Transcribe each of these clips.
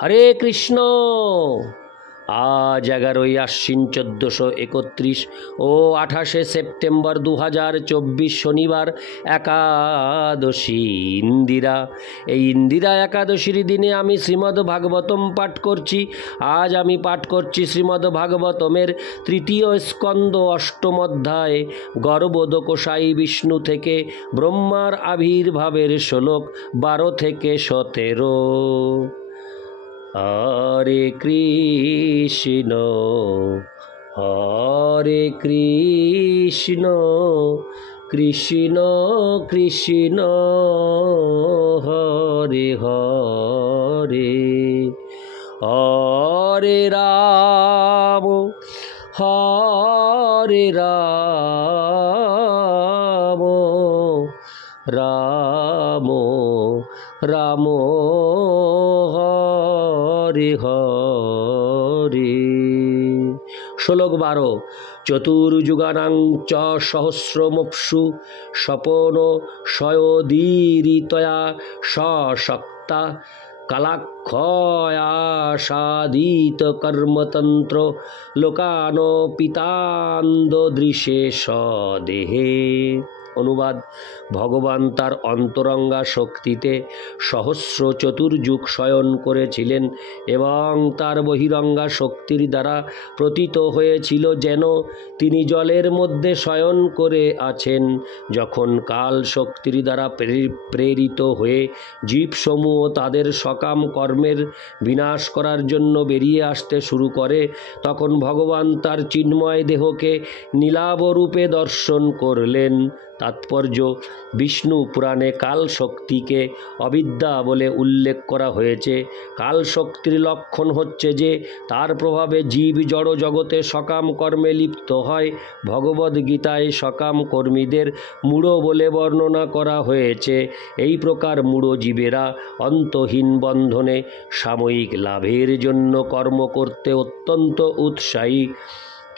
হরে কৃষ্ণ। আজ 11ই আশ্বিন 1431 ও 28শে সেপ্টেম্বর 2024 শনিবার একাদশী ইন্দিরা। এই ইন্দিরা একাদশীর দিনে আমি শ্রীমদ্ ভাগবতম পাঠ করছি। আজ আমি পাঠ করছি শ্রীমদ্ ভাগবতমের 3য় স্কন্দ 8ম অধ্যায় গর্ভোদকসাই বিষ্ণু থেকে ব্রহ্মার আবির্ভাবের শ্লোক 12 থেকে 17। হরে কৃষ্ণ হরে কৃষ্ণ কৃষ্ণ কৃষ্ণ হরে হরে, হরে রাম হরে রাম রাম রাম হরে হরে। শ্লোক 12। চতুর্যুগানাং চ সহস্রমপ্সু স্বপন সয়োদীরিতয়া সশক্তা কালাক্ষয়াসাদিত কর্মতন্ত্র লোকান পিতান্দদৃশে স্বদেহে। অনুবাদ। ভগবান তার অন্তরঙ্গা শক্তিতে সহস্র চতুর্যুগ শয়ন করেছিলেন এবং তার বহিরঙ্গা শক্তির দ্বারা প্রতীত হয়েছিল যেন তিনি জলের মধ্যে শয়ন করে আছেন। যখন কাল শক্তির দ্বারা প্রেরিত হয়ে জীবসমূহ তাদের সকাম কর্মের বিনাশ করার জন্য বেরিয়ে আসতে শুরু করে, তখন ভগবান তার চিন্ময় দেহকে নীলাভ রূপে দর্শন করলেন। তাৎপর্য: বিষ্ণু পুরাণে কাল শক্তিকে অবিদ্যা বলে উল্লেখ করা হয়েছে। কাল শক্তির লক্ষণ হচ্ছে যে তার প্রভাবে জীব জড় জগতে সকাম কর্মে লিপ্ত হয়। ভগবদ্গীতায় সকাম কর্মীদের মূঢ় বলে বর্ণনা করা হয়েছে। এই প্রকার মূঢ় জীবেরা অন্তহীন বন্ধনে সাময়িক লাভের জন্য কর্ম করতে অত্যন্ত উৎসাহী।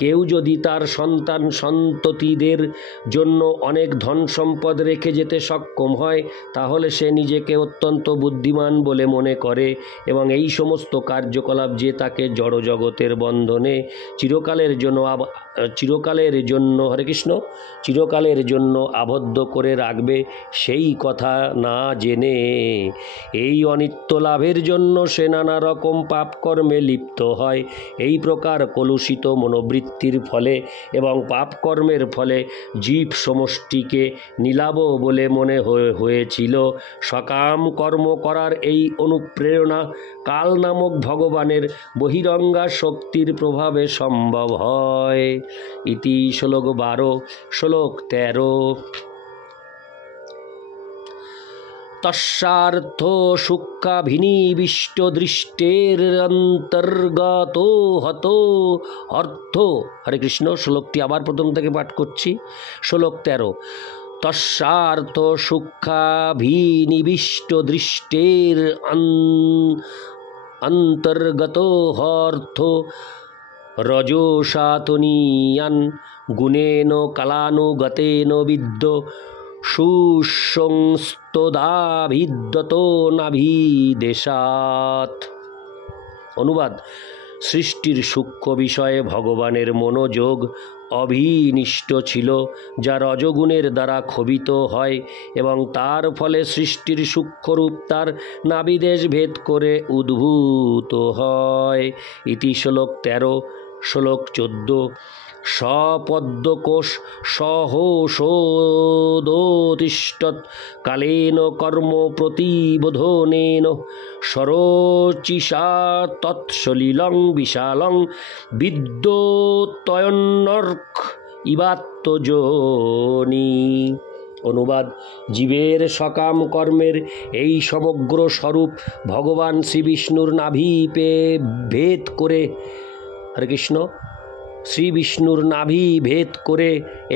কেউ যদি তার সন্তান সন্ততিদের জন্য অনেক ধন সম্পদ রেখে যেতে সক্ষম হয়, তাহলে সে নিজেকে অত্যন্ত বুদ্ধিমান বলে মনে করে এবং এই সমস্ত কার্যকলাপ যে তাকে জড়জগতের বন্ধনে চিরকালের জন্য আবদ্ধ করে রাখবে, সেই কথা না জেনে এই অনিত্য লাভের জন্য সে নানা রকম পাপকর্মে লিপ্ত হয়। এই প্রকার কলুষিত মনোবৃত্তির ফলে এবং পাপকর্মের ফলে জীব সমষ্টিকে নীলাভ বলে মনে হয়েছিল। সকাম কর্ম করার এই অনুপ্রেরণা কাল নামক ভগবানের বহিরঙ্গা শক্তির প্রভাবে সম্ভব হয়। ইতি শ্লোক 12। শ্লোক 13। তস্যার্থ সূক্ষ্মাভিনিবিষ্ট দৃষ্টের অন্তর্গত হত অর্থ। হরে কৃষ্ণ। শ্লোকটি আবার প্রথম থেকে পাঠ করছি। শ্লোক 13। তস্যার্থ সূক্ষ্মাভিনিবিষ্ট দৃষ্টের অন্তর্গত অর্থ রজসাতনীয়ান গুণেন কালানুগতেন বিদ্য সুসংস্তদাভিদ্যত নাভিদেশাৎ। অনুবাদ। সৃষ্টির সূক্ষ্ম বিষয়ে ভগবানের মনোযোগ অভিনিষ্ট ছিল, যা রজগুণের দ্বারা ক্ষোভিত হয় এবং তার ফলে সৃষ্টির সূক্ষ্মরূপ তার নাভিদেশ ভেদ করে উদ্ভূত হয়। ইতি শ্লোক 13। শ্লোক 14। সপদ্মকোষ সহসোদতিষ্ঠৎ কালেন কর্ম প্রতিবোধনেন সরোচিষা তৎসলিলং বিশালং বিদ্যোতয়ন্নর্ক ইবাত্মযোনি। অনুবাদ। জীবের সকাম কর্মের এই সমগ্র স্বরূপ ভগবান শ্রীবিষ্ণুর নাভিতে ভেদ করে হরে কৃষ্ণ শ্রীবিষ্ণুর নাভি ভেদ করে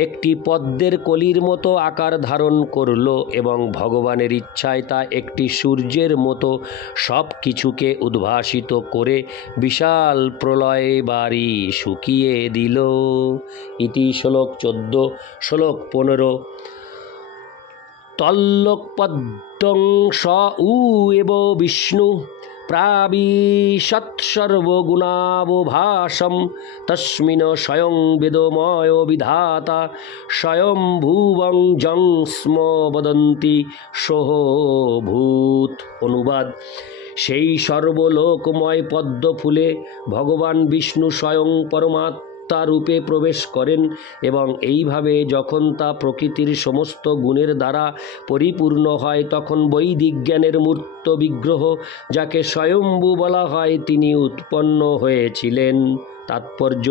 একটি পদ্মের কলির মতো আকার ধারণ করল এবং ভগবানের ইচ্ছায় তা একটি সূর্যের মতো সব কিছুকে উদ্ভাসিত করে বিশাল প্রলয় বাড়ি শুকিয়ে দিল। ইতি শ্লোক 14। শ্লোক 15। তল্লোকপদ্মং স উ এব বিষ্ণু প্রাবিশৎসর্বগুণাবভাসম তস্মিন স্বয়ং বেদময় বিধাতা স্বয়ংভুবং জং স্ম বদন্তি সোহভূত। অনুবাদ: সেই সর্বলোকময় পদ্ম ফুলে ভগবান বিষ্ণু স্বয়ং পরমাত্মা রূপে প্রবেশ করেন এবং এইভাবে যখন তা প্রকৃতির সমস্ত গুণের দ্বারা পরিপূর্ণ হয় তখন বৈদিক জ্ঞানের মূর্ত বিগ্রহ, যাকে স্বয়ম্ভু বলা হয়, তিনি উৎপন্ন হয়েছিলেন। তাৎপর্য: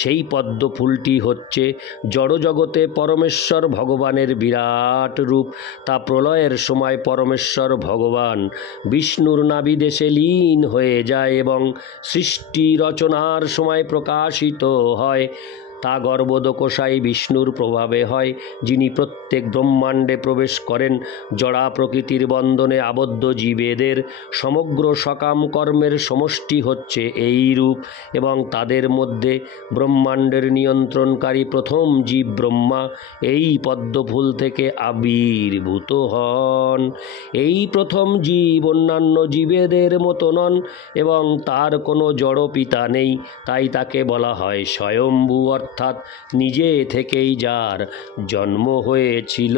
সেই পদ্ম ফুলটি হচ্ছে জড়জগতে পরমেশ্বর ভগবানের বিরাট রূপ। তা প্রলয়ের সময় পরমেশ্বর ভগবান বিষ্ণুর নাভিদেশে লীন হয়ে যায় এবং সৃষ্টি রচনার সময় প্রকাশিত হয়। তা গর্ভোদকশায়ী বিষ্ণুর প্রভাবে হয়, যিনি প্রত্যেক ব্রহ্মাণ্ডে প্রবেশ করেন। জড়া প্রকৃতির বন্ধনে আবদ্ধ জীবেদের সমগ্র সকাম কর্মের সমষ্টি হচ্ছে এই রূপ এবং তাদের মধ্যে ব্রহ্মাণ্ডের নিয়ন্ত্রণকারী প্রথম জীব ব্রহ্মা এই পদ্মফুল থেকে আবির্ভূত হন। এই প্রথম জীব অন্যান্য জীবেদের মতো নন এবং তার কোনো জড় পিতা নেই, তাই তাকে বলা হয় স্বয়ম্ভু, অর্থাৎ নিজে থেকেই যার জন্ম হয়েছিল।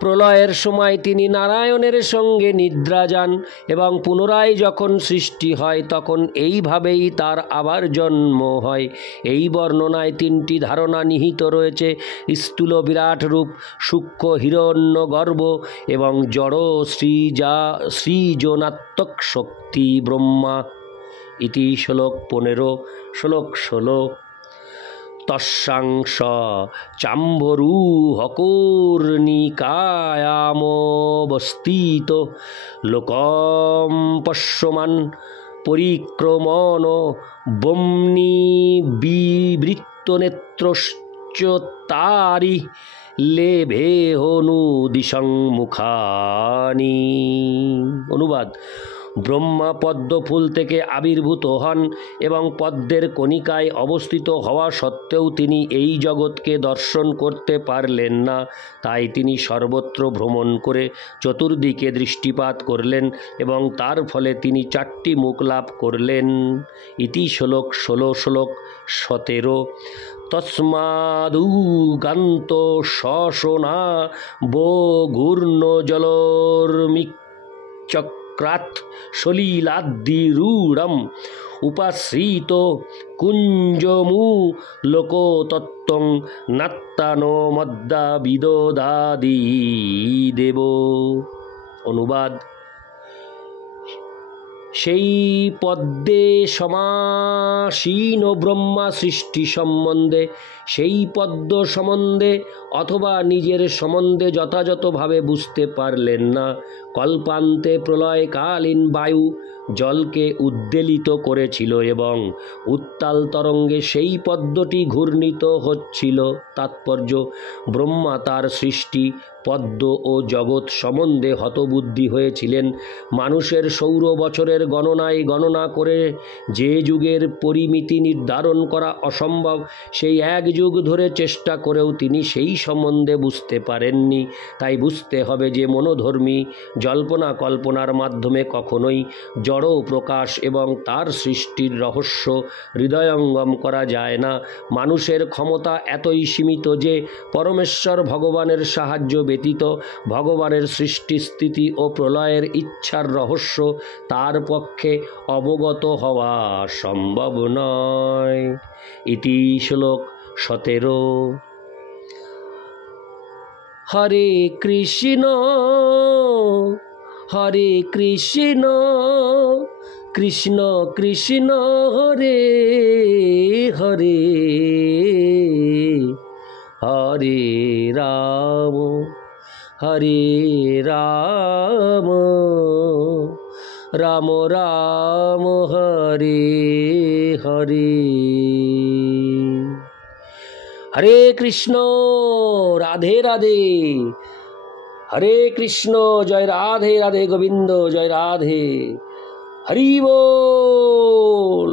প্রলয়ের সময় তিনি নারায়ণের সঙ্গে নিদ্রা যান এবং পুনরায় যখন সৃষ্টি হয় তখন এইভাবেই তার আবার জন্ম হয়। এই বর্ণনায় তিনটি ধারণা নিহিত রয়েছে: স্থূল বিরাট রূপ, সূক্ষ্ম হিরণ্যগর্ভ এবং জড় সৃজনাত্মক শক্তি ব্রহ্মা। ইতি শ্লোক 15। শ্লোক 16। তস্যাংশ চাম্ভরূহকর্ণিকায়ামবস্থিত লোকম পশ্যমান পরিক্রমণ বম্নি বিবৃত্ত নেত্রশ্চতারি লেভেহনু দিশং মুখানি। অনুবাদ: ব্রহ্মা পদ্ম ফুল থেকে আবির্ভূত হন এবং পদ্মের কণিকায় অবস্থিত হওয়া সত্ত্বেও তিনি এই জগৎকে দর্শন করতে পারলেন না। তাই তিনি সর্বত্র ভ্রমণ করে চতুর্দিকে দৃষ্টিপাত করলেন এবং তার ফলে তিনি 4টি মুখ লাভ করলেন। ইতি শ্লোক 16। শ্লোক 17। তস্মাদুগান্ত শশনা বঘূর্ণ জলর্মিচক্রাৎ সলিলাদ্দিরূঢ়ম উপাশ্রিত কুঞ্জমূলকতত্ত্বং নাত্তানো মদ্যা বিদদাদি দেব। অনুবাদ: সেই পদ্মে সমাসীন ব্রহ্মা সৃষ্টি সম্বন্ধে, সেই পদ্ম সম্বন্ধে অথবা নিজের সম্বন্ধে যথাযথভাবে বুঝতে পারলেন না। কল্পান্তে প্রলয়কালীন বায়ু জলকে উদ্বেলিত করেছিল এবং উত্তাল তরঙ্গে সেই পদ্মটি ঘূর্ণিত হচ্ছিল। তাৎপর্য: ব্রহ্মা তার সৃষ্টি, পদ্ম ও জগৎ সম্বন্ধে হতবুদ্ধি হয়েছিলেন। মানুষের সৌর বছরের গণনা করে যে যুগের পরিমিতি নির্ধারণ করা অসম্ভব, সেই এক যুগ ধরে চেষ্টা করেও তিনি সেই সম্বন্ধে বুঝতে পারেননি। তাই বুঝতে হবে যে মনোধর্মী জল্পনা কল্পনার মাধ্যমে কখনোই জড় প্রকাশ এবং তার সৃষ্টির রহস্য হৃদয়ঙ্গম করা যায় না। মানুষের ক্ষমতা এতই সীমিত যে পরমেশ্বর ভগবানের সাহায্য ব্যতীত ভগবানের সৃষ্টি, স্থিতি ও প্রলয়ের ইচ্ছার রহস্য তার পক্ষে অবগত হওয়া সম্ভব নয়। ইতি শ্লোক 17। হরে কৃষ্ণ হরে কৃষ্ণ কৃষ্ণ কৃষ্ণ হরে হরে হরে রাম হরে রাম রাম রাম হরে হরে। হরে কৃষ্ণ রাধে রাধে, হরে কৃষ্ণ জয় রাধে রাধে, গোবিন্দ জয় রাধে, হরি বল।